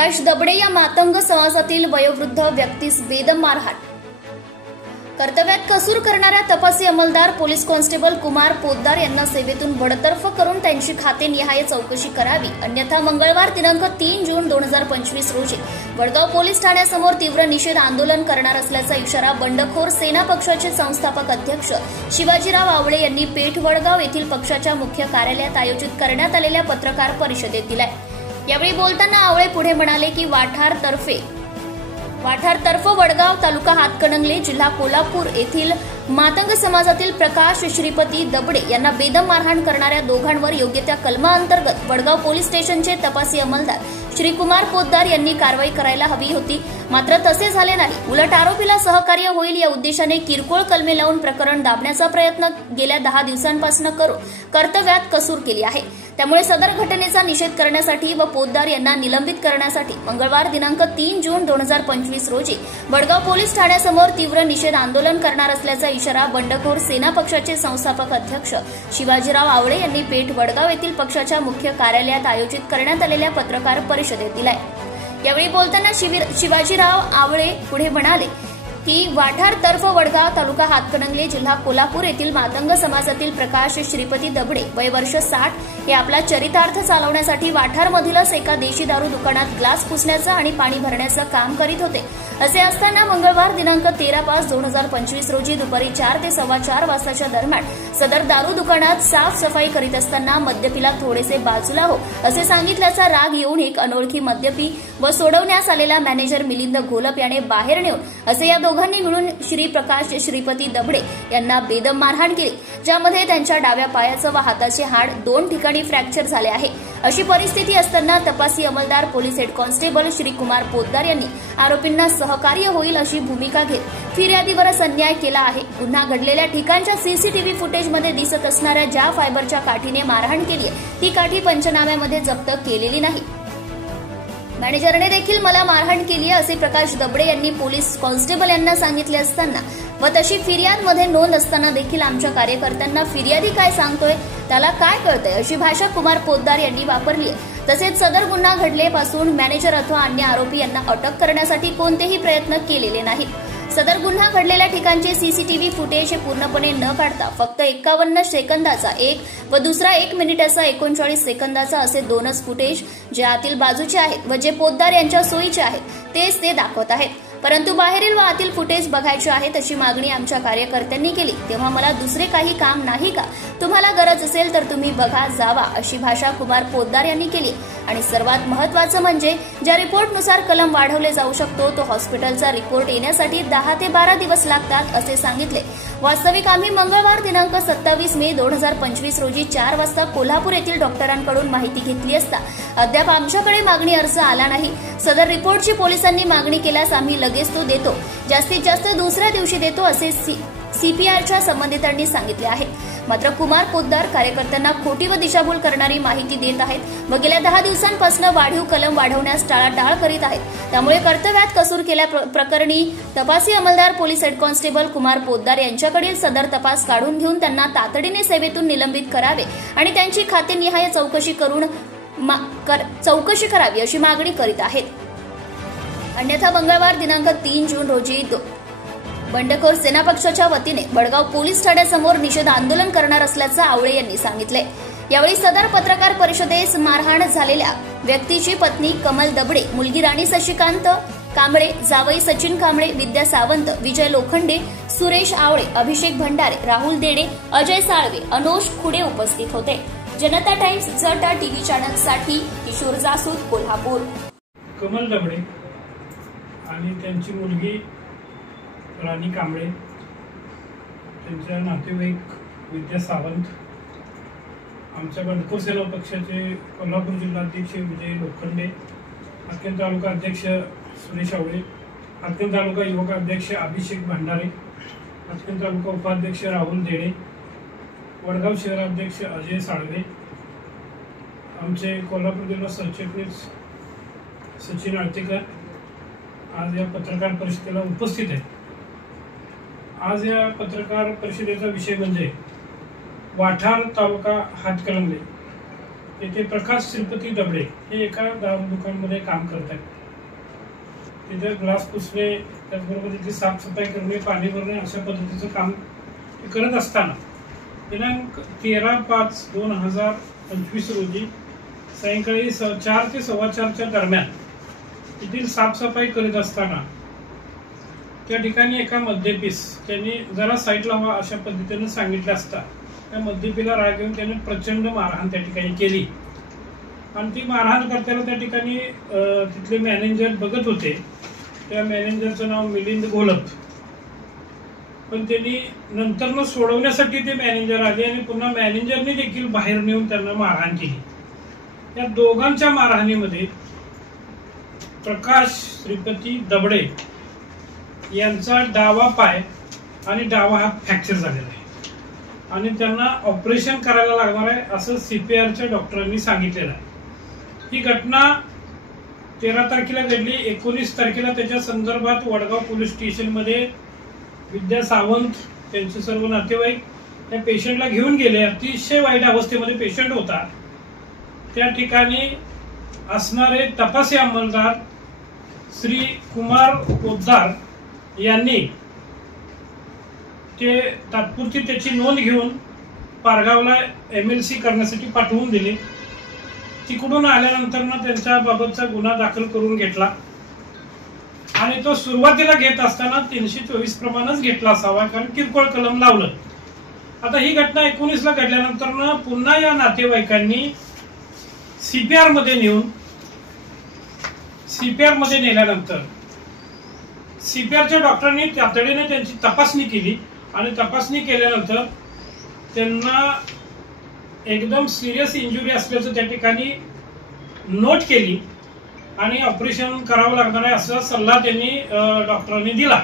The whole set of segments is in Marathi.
प्रकाश दबडे या मातंग समाजातील वयोवृद्ध व्यक्तीस बेदम मारहाण। कर्तव्यात कसूर करणाऱ्या तपासी अंमलदार पोलीस कॉन्स्टेबल कुमार पोद्दार यांना सेवेतून बडतर्फ करून त्यांची खातेनिहाय चौकशी करावी, अन्यथा मंगळवार दिनांक 3 जून 2025 रोजी वडगाव पोलीस ठाण्यासमोर तीव्र निषेध आंदोलन करणार असल्याचा इशारा बंडखोर सेना पक्षाचे संस्थापक अध्यक्ष शिवाजीराव आवळे यांनी पेठ वडगाव येथील पक्षाच्या मुख्य कार्यालयात आयोजित करण्यात आलेल्या पत्रकार परिषदेत दिलाय। यावेळी बोलताना आवळे पुढे म्हणाले की वाठारतर्फ वडगाव तालुका हातकणंगले जिल्हा कोल्हापूर येथील मातंग समाजातील प्रकाश श्रीपती दबडे यांना बेदम मारहाण करणाऱ्या दोघांवर योग्य त्या कलमाअंतर्गत वडगाव पोलीस स्टेशनचे तपासी अंमलदार श्री कुमार पोद्दार यांनी कारवाई करायला हवी होती, मात्र तसे झाले नाही। उलट आरोपीला सहकार्य होईल या उद्देशाने किरकोळ कलमे लावून प्रकरण दाबण्याचा प्रयत्न गेल्या 10 दिवसांपासून करून कर्तव्यात कसूर केली आहे। त्यामुळे सदर घटनेचा निषेध करण्यासाठी व पोद्दार यांना निलंबित करण्यासाठी मंगळवार दिनांक 3 जून 2025 रोजी वडगाव पोलीस ठाण्यासमोर तीव्र निषेध आंदोलन करणार असल्याचा इशारा बंडखोर सेना पक्षाचे संस्थापक अध्यक्ष शिवाजीराव आवळे यांनी पेठ वडगाव येथील पक्षाच्या मुख्य कार्यालयात आयोजित करण्यात आलेल्या पत्रकार परिषदेत दिलाय। यावेळी बोलताना शिवाजीराव आवळे पुढे म्हणाले की वाठारतर्फ वडगाव तालुका हातकणंगले जिल्हा कोल्हापूर येथील मातंग समाजातील प्रकाश श्रीपती दबडे वय वर्ष 60 हे आपला चरितार्थ चालवण्यासाठी वाठारमधीलच एका देशी दारू दुकानात ग्लास पुसण्याचं आणि पाणी भरण्याचं काम करीत होते। असे असताना मंगळवार दिनांक 13/5/2025 रोजी दुपारी 4 ते 4:15 वाजताच्या दरम्यान सदर दारू दुकानात साफसफाई करीत असताना मद्यपीला थोडेसे बाजूला हो असे सांगितल्याचा राग येऊन एक अनोळखी मद्यपी व सोडवण्यास आलेला मॅनेजर मिलिंद घोलप याने बाहेर नेऊन असे या दोघांनी मिळून श्री प्रकाश श्रीपती दबडे यांना बेदम मारहाण केली, ज्यामध्ये त्यांच्या डाव्या पायाचं व हाताचे हाड 2 ठिकाणी फ्रॅक्चर झाले आहे। अशी परिस्थिती असताना तपासी अंमलदार police head constable Shri Kumar Poddar यांनी आरोपींना सहकार्य होईल अशी भूमिका घेत फिर्यादीवरच अन्याय केला आहे। गुन्हा घडलेल्या ठिकाणच्या सीसीटीव्ही फुटेजमध्ये दिसत असणाऱ्या ज्या फायबरच्या काठीने मारहाण केली आहे ती काठी पंचनाम्यामध्ये जप्त केलेली नाही। मॅनेजरने देखील मला मारहाण केली आहे असे प्रकाश दबडे यांनी पोलीस कॉन्स्टेबल यांना सांगितले असताना व तशी फिर्यादमध्ये नोंद असताना देखील आमच्या कार्यकर्त्यांना फिर्यादी काय सांगतोय त्याला काय कळतंय अशी भाषा कुमार पोद्दार यांनी वापरली आहे। तसेच सदर गुन्हा घडलेपासून मॅनेजर अथवा अन्य आरोपी यांना अटक करण्यासाठी कोणतेही प्रयत्न केलेले नाहीत। सदर गुन्हा घडलेल्या ठिकाणचे सीसीटीव्ही फुटेज हे पूर्णपणे न काढता फक्त 51 सेकंदाचा एक व दुसरा 1 मिनिटाचा 39 सेकंदाचा असे 2च फुटेज जे आतील बाजूचे आहेत व जे पोद्दार यांच्या सोयीचे आहेत तेच ते दाखवत आहेत, परंतु बाहेरील व आतील फुटेज बघायचे आहेत अशी मागणी आमच्या कार्यकर्त्यांनी केली। तेव्हा मला दुसरे काही काम नाही का, तुम्हाला गरज असेल तर तुम्ही बघा जावा अशी भाषा कुमार पोद्दार यांनी केली। आणि सर्वात महत्त्वाचं म्हणजे ज्या रिपोर्टनुसार कलम वाढवले जाऊ शकतो तो हॉस्पिटलचा रिपोर्ट येण्यासाठी 10 ते 12 दिवस लागतात असे सांगितले। वास्तविक आम्ही मंगळवार दिनांक 27 मे 2025 रोजी 4 वाजता कोल्हापूर येथील डॉक्टरांकडून माहिती घेतली असता अद्याप आमच्याकडे मागणी अर्ज आला नाही। सदर रिपोर्टची पोलिसांनी मागणी केल्यास आम्ही लगेच तो देतो, जास्तीत जास्त दुसऱ्या दिवशी देतो असे सीपीआरच्या संबंधितांनी सांगितले आहे। मात्र कुमार पोद्दार कार्यकर्त्यांना खोटी व दिशाभूल करणारी माहिती देत आहेत व गेल्या 10 दिवसांपासून वाढीव कलम वाढवण्यास टाळाटाळ करीत आहेत। त्यामुळे कर्तव्यात कसूर केल्या प्रकरणी तपासी अंमलदार police head constable Kumar Poddar यांच्याकडील सदर तपास काढून घेऊन त्यांना तातडीने सेवेतून निलंबित करावे आणि त्यांची खातेनिहाय चौकशी करावी अशी मागणी करीत आहेत। अन्यथा मंगळवार दिनांक 3 जून रोजी बंडखोर सेना पक्षाच्या वतीने वडगाव पोलीस ठाण्यासमोर निषेध आंदोलन करणार असल्याचं आवळे यांनी सांगितले। यावेळी सदर पत्रकार परिषदेस मारहाण झालेल्या व्यक्तीची पत्नी कमल दबडे, मुलगी राणी शशिकांत कांबळे, जावई सचिन कांबळे, विद्या सावंत, विजय लोखंडे, सुरेश आवळे, अभिषेक भंडारे, राहुल देडे, अजय साळवे, अनोश खुडे उपस्थित होते। जनता टाइम्स जटा टीव्ही चॅनलसाठी किशोर जासूद, कोल्हापूर। कमल दबडे आणि त्यांची मुलगी राणी कांबळे, त्यांच्या नातेवाईक विद्या सावंत, आमच्या बंडखोर सेना पक्षाचे कोल्हापूर जिल्हाध्यक्ष विजय लोखंडे, हातकण तालुका अध्यक्ष सुरेश आवळे, हातकण तालुका युवक अध्यक्ष अभिषेक भंडारे, हातकण तालुका उपाध्यक्ष राहुल देडे, वडगाव शहराध्यक्ष अजय साळवे, आमचे कोल्हापूर जिल्हा सरचिटणीस सचिन आळतेकर आज या पत्रकार परिषदेला उपस्थित आहेत। आज या पत्रकार परिषदेचा विषय म्हणजे वाठार तालुका हातकणंगले येथे प्रकाश श्रीपती दबडे हे एका दुकानमध्ये काम करत आहेत. तिथे ग्लास पुसणे, त्याचबरोबर तिथली साफसफाई करणे, पाणी भरणे अशा पद्धतीचं काम करत असताना दिनांक 13/5/2025 रोजी सायंकाळी 4 ते 4:15च्या दरम्यान तिथील साफसफाई करीत असताना त्या ठिकाणी एका मद्यपीस त्यांनी जरा साईड लावा अशा पद्धतीने सांगितलं असता त्या मद्यपीला राग येऊन त्याने प्रचंड मारहाण त्या ठिकाणी केली. आणि ती मारहाण करताना त्या ठिकाणी तिथले मॅनेजर बघत होते. त्या मॅनेजरचं नाव मिलिंद घोलप. पण त्यांनी नंतर सोडवण्यासाठी ते मॅनेजर आले आणि पुन्हा मॅनेजरने देखील बाहेर नेऊन त्यांना मारहाण केली. या दोघांच्या मारहाणीमध्ये प्रकाश श्रीपती दबडे यांचा डावा पाय आणि डावा हात फ्रॅक्चर झालेला आहे आणि त्यांना ऑपरेशन करायला लागणार आहे असं CPRच्या डॉक्टरांनी सांगितलेलं आहे. ही घटना 13 तारखेला घडली. 19 तारखेला त्याच्या संदर्भात वडगाव पोलीस स्टेशनमध्ये विद्या सावंत त्यांचे सर्व नातेवाईक त्या पेशंटला घेऊन गेले. अतिशय वाईट अवस्थेमध्ये पेशंट होता. त्या ठिकाणी असणारे तपासी अंमलदार श्री कुमार पोद्दार यांनी ते तात्पुरती त्याची नोंद घेऊन पारगावला MLC करण्यासाठी पाठवून दिले. तिकडून आल्यानंतर त्यांच्या बाबतचा गुन्हा दाखल करून घेतला आणि तो सुरुवातीला घेत असताना 324 प्रमाणेच घेतला असावा, कारण किरकोळ कलम लावलं. आता ही घटना 19ला घडल्यानंतर पुन्हा या नातेवाईकांनी CPR मध्ये नेऊन नेल्यानंतर CPRच्या डॉक्टरांनी तातडीने त्यांची तपासणी केली आणि तपासणी केल्यानंतर त्यांना एकदम सिरियस इंजुरी असल्याचं त्या ठिकाणी नोट केली आणि ऑपरेशन करावं लागणार आहे असा सल्ला त्यांनी डॉक्टरांनी दिला.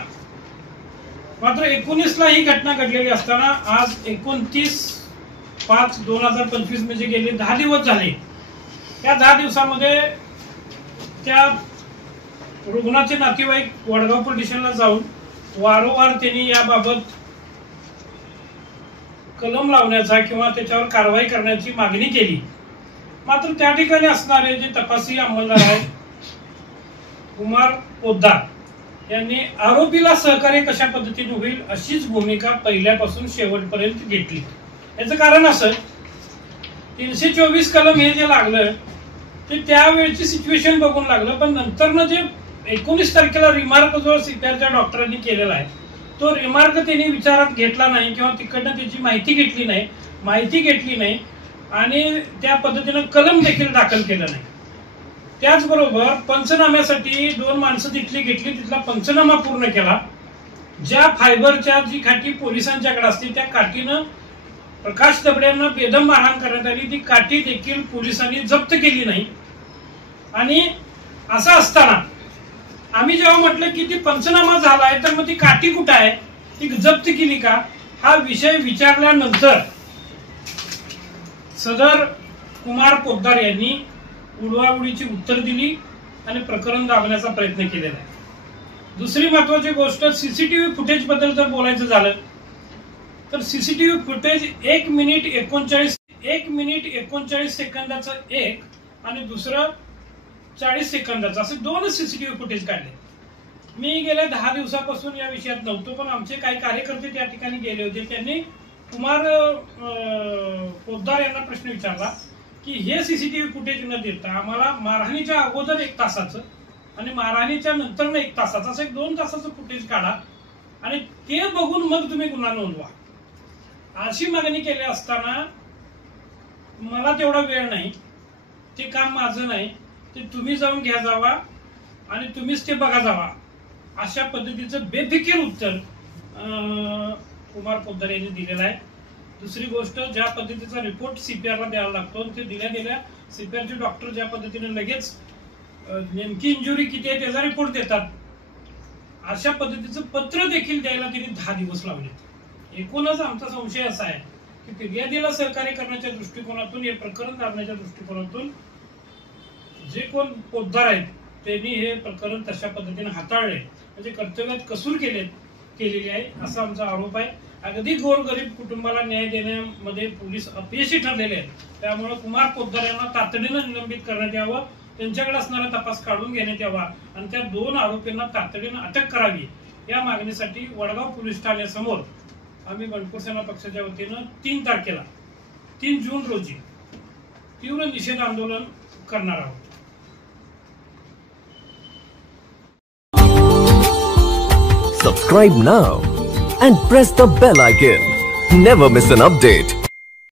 मात्र 19ला ही घटना घडलेली असताना आज 29/5/2025 म्हणजे गेले 10 दिवस झाले. या 10 दिवसामध्ये त्या रुग्णाचे नातेवाईक वडगाव पोलीस स्टेशनला जाऊन वारंवार त्यांनी याबाबत कलम लावण्याचा किंवा त्याच्यावर कारवाई करण्याची मागणी केली. मात्र त्या ठिकाणी असणारे जे तपासी अंमलदार आहेत कुमार पोद्दार यांनी आरोपीला सहकार्य कशा पद्धतीने होईल अशीच भूमिका पहिल्यापासून शेवटपर्यंत घेतली. याचं कारण असं 324 कलम हे जे लागलं ते त्यावेळची सिच्युएशन बघून लागलं. पण नंतर जे 19 तारखेला रिमार्क जो CPRच्या डॉक्टरांनी केलेला आहे तो रिमार्क त्यांनी विचारात घेतला नाही किंवा तिकडनं त्याची माहिती घेतली नाही आणि त्या पद्धतीनं कलम देखील दाखल केलं नाही. त्याचबरोबर पंचनाम्यासाठी 2 माणसं तिथली घेतली, तिथला पंचनामा पूर्ण केला. ज्या फायबरच्या जी काठी पोलिसांच्याकडे असते त्या काठीनं प्रकाश दबडे यांना बेदम मारहाण करण्यात आली. ती काठी देखील पोलिसांनी जप्त केली नाही. आणि असं असताना आम्ही जेव्हा म्हटलं की ती पंचनामा झालाय तर मग ती काठी कुठं आहे, ती जप्त केली का, हा विषय विचारल्यानंतर सदर कुमार पोद्दार यांनी उडवाउडीची उत्तर दिली आणि प्रकरण दाबण्याचा प्रयत्न केलेला आहे. दुसरी महत्वाची गोष्ट CCTV फुटेज बद्दल जर बोलायचं झालं तर CCTV फुटेज 1 मिनिट 39 सेकंदाचं एक आणि दुसरं 40 सेकंदाचं असे 2 CCTV फुटेज काढले. मी गेल्या 10 दिवसापासून या विषयात नव्हतो, पण आमचे काही कार्यकर्ते त्या ठिकाणी गेले होते. त्यांनी कुमार पोद्दार यांना प्रश्न विचारला की हे CCTV फुटेज न देता आम्हाला मारहाणीच्या अगोदर 1 तासाचं आणि मारहाणीच्या नंतर 1 तासाचं असं 2 तासाचं फुटेज काढा आणि ते बघून मग तुम्ही गुन्हा नोंदवा अशी मागणी केली असताना मला तेवढा वेळ नाही, ते काम माझं नाही, ते तुम्ही जाऊन घ्या जावा आणि तुम्हीच ते बघा जावा अशा पद्धतीचं बेफिकीर उत्तर कुमार पोद्दार यांनी दिलेलं आहे. दुसरी गोष्ट, ज्या पद्धतीचा रिपोर्ट CPRला द्यावा लागतो ते दिल्या CPRचे डॉक्टर ज्या पद्धतीने लगेच नेमकी इंजुरी किती आहे त्याचा रिपोर्ट देतात अशा पद्धतीचं पत्र देखील द्यायला त्यांनी 10 दिवस लावले. एकूणच आमचा संशय असा आहे की फिर्यादीला सहकार्य करण्याच्या दृष्टिकोनातून, हे प्रकरण दाबण्याच्या दृष्टिकोनातून जे कोण पोद्दार आहेत त्यांनी हे प्रकरण तशा पद्धतीने हाताळले, म्हणजे कर्तव्यात कसूर केलेली आहे असा आमचा आरोप आहे. अगदी गोरगरीब कुटुंबाला न्याय देण्यामध्ये पोलीस अपयशी ठरलेले आहेत. त्यामुळे कुमार पोद्दार यांना तातडीनं निलंबित करण्यात यावं, त्यांच्याकडे असणारा तपास काढून घेण्यात यावा आणि त्या 2 आरोपींना तातडीनं अटक करावी या मागणीसाठी वडगाव पोलीस ठाण्यासमोर आम्ही बंडखोर सेना पक्षाच्या वतीनं 3 तारखेला 3 जून रोजी तीव्र निषेध आंदोलन करणार आहोत. Subscribe now and press the bell icon. Never miss an update.